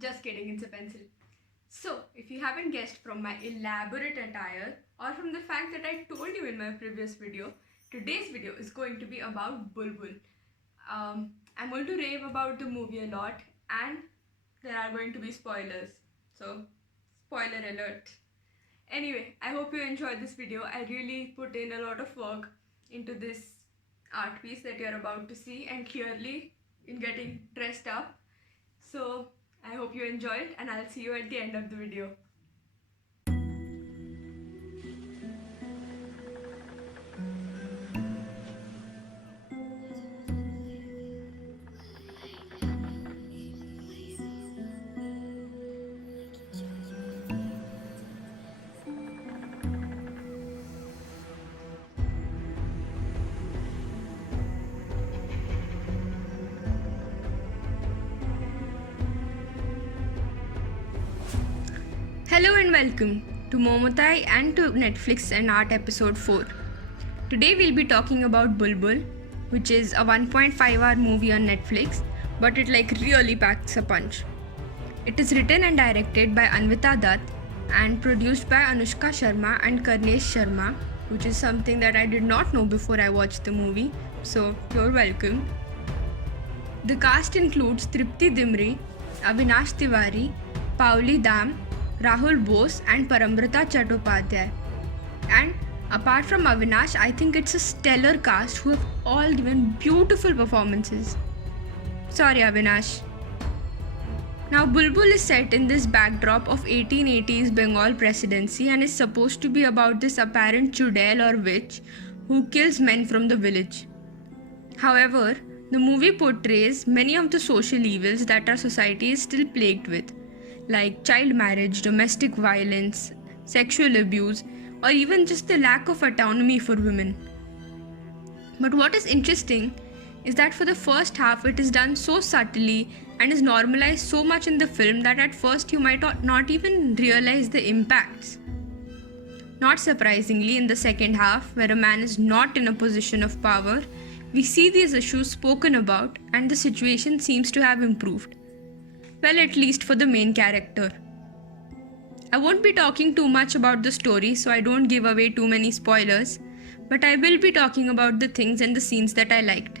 Just kidding, it's a pencil. So, if you haven't guessed from my elaborate attire or from the fact that I told you in my previous video, today's video is going to be about Bulbul. I'm going to rave about the movie a lot and there are going to be spoilers. So, spoiler alert. Anyway, I hope you enjoyed this video. I really put in a lot of work into this art piece that you're about to see and clearly in getting dressed up. So, I hope you enjoyed and I'll see you at the end of the video. Hello and welcome to Momotai and to Netflix and Art episode 4. Today we'll be talking about Bulbul, which is a 1.5 hour movie on Netflix, but it really packs a punch. It is written and directed by Anvita Dutt and produced by Anushka Sharma and Karnesh Sharma, which is something that I did not know before I watched the movie, so you're welcome. The cast includes Tripti Dimri, Avinash Tiwari, Pauli Dam, Rahul Bose and Parambrita Chattopadhyay. And apart from Avinash, I think it's a stellar cast who have all given beautiful performances. Sorry Avinash. Now Bulbul is set in this backdrop of 1880s Bengal presidency and is supposed to be about this apparent chudail or witch who kills men from the village. However, the movie portrays many of the social evils that our society is still plagued with, like child marriage, domestic violence, sexual abuse, or even just the lack of autonomy for women. But what is interesting is that for the first half it is done so subtly and is normalized so much in the film that at first you might not even realize the impacts. Not surprisingly, in the second half, where a man is not in a position of power, we see these issues spoken about and the situation seems to have improved. Well, at least for the main character. I won't be talking too much about the story so I don't give away too many spoilers, but I will be talking about the things and the scenes that I liked.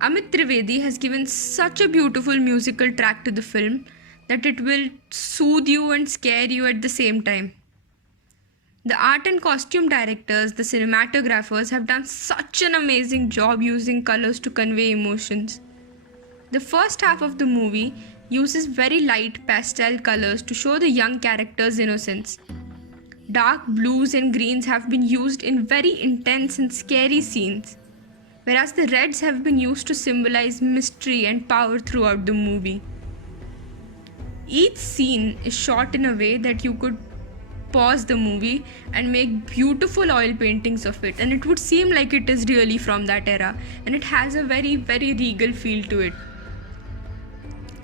Amit Trivedi has given such a beautiful musical track to the film that it will soothe you and scare you at the same time. The art and costume directors, the cinematographers have done such an amazing job using colors to convey emotions. The first half of the movie uses very light pastel colors to show the young characters' innocence. Dark blues and greens have been used in very intense and scary scenes, whereas the reds have been used to symbolize mystery and power throughout the movie. Each scene is shot in a way that you could pause the movie and make beautiful oil paintings of it, and it would seem like it is really from that era, and it has a very, very regal feel to it.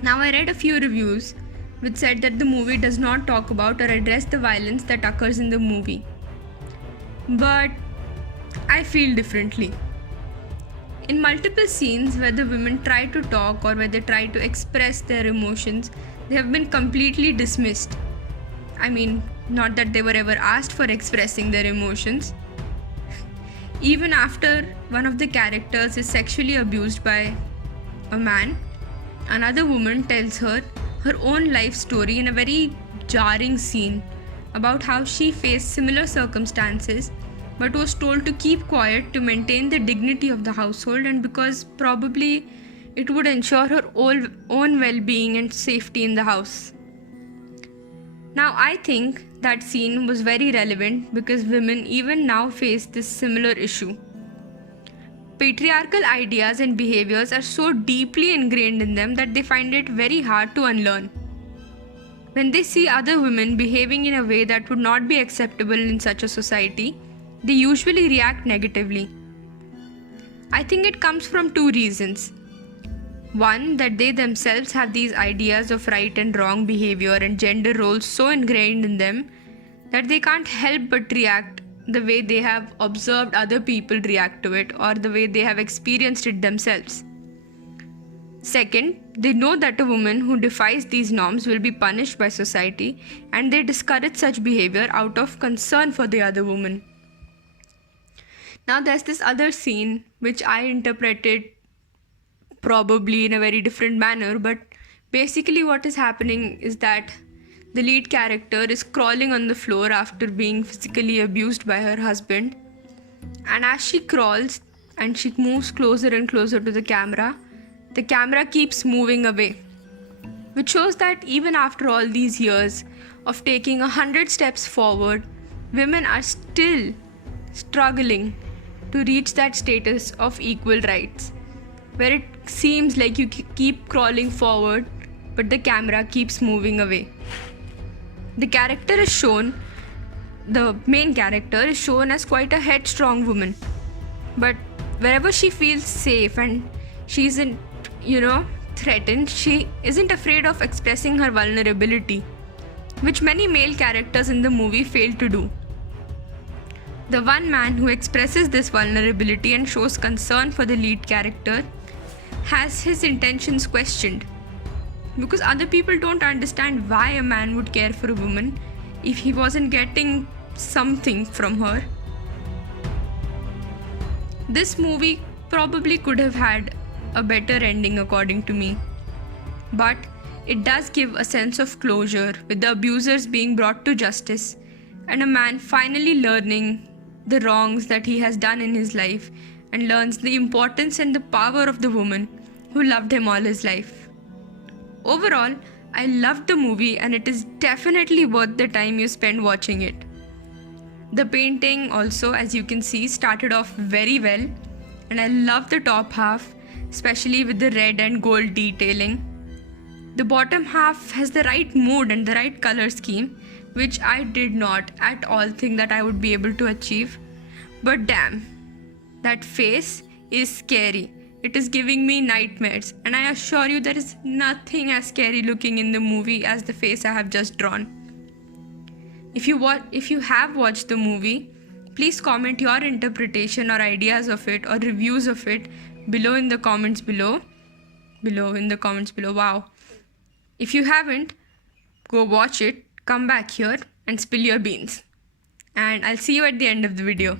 Now, I read a few reviews which said that the movie does not talk about or address the violence that occurs in the movie. But I feel differently. In multiple scenes where the women try to talk or where they try to express their emotions, they have been completely dismissed. I mean, not that they were ever asked for expressing their emotions. Even after one of the characters is sexually abused by a man, another woman tells her own life story in a very jarring scene about how she faced similar circumstances but was told to keep quiet to maintain the dignity of the household and because probably it would ensure her own well-being and safety in the house. Now, I think that scene was very relevant because women even now face this similar issue. Patriarchal ideas and behaviors are so deeply ingrained in them that they find it very hard to unlearn. When they see other women behaving in a way that would not be acceptable in such a society, they usually react negatively. I think it comes from two reasons. One, that they themselves have these ideas of right and wrong behavior and gender roles so ingrained in them that they can't help but react the way they have observed other people react to it or the way they have experienced it themselves. Second, they know that a woman who defies these norms will be punished by society, and they discourage such behavior out of concern for the other woman. Now, there's this other scene which I interpreted probably in a very different manner, but basically, what is happening is that the lead character is crawling on the floor after being physically abused by her husband, and as she crawls and she moves closer and closer to the camera keeps moving away, which shows that even after all these years of taking 100 steps forward, women are still struggling to reach that status of equal rights, where it seems like you keep crawling forward, but the camera keeps moving away. The main character is shown as quite a headstrong woman, but wherever she feels safe and she isn't, threatened, she isn't afraid of expressing her vulnerability, which many male characters in the movie fail to do. The one man who expresses this vulnerability and shows concern for the lead character has his intentions questioned, because other people don't understand why a man would care for a woman if he wasn't getting something from her. This movie probably could have had a better ending according to me, but it does give a sense of closure with the abusers being brought to justice and a man finally learning the wrongs that he has done in his life and learns the importance and the power of the woman who loved him all his life. Overall, I loved the movie and it is definitely worth the time you spend watching it. The painting also, as you can see, started off very well, and I love the top half, especially with the red and gold detailing. The bottom half has the right mood and the right color scheme, which I did not at all think that I would be able to achieve. But damn, that face is scary. It is giving me nightmares, and I assure you there is nothing as scary looking in the movie as the face I have just drawn. If you have watched the movie, please comment your interpretation or ideas of it or reviews of it below in the comments below. Wow. If you haven't, go watch it, come back here and spill your beans. And I'll see you at the end of the video.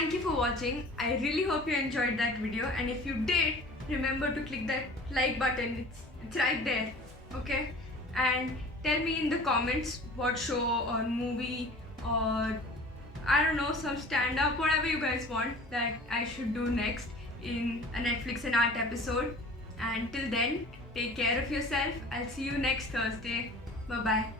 thank you for watching. I really hope you enjoyed that video, and if you did, remember to click that like button. It's right there. Okay? And tell me in the comments what show or movie or I don't know, some stand-up, whatever you guys want that I should do next in a Netflix and Art episode. And till then, take care of yourself. I'll see you next Thursday. Bye-bye.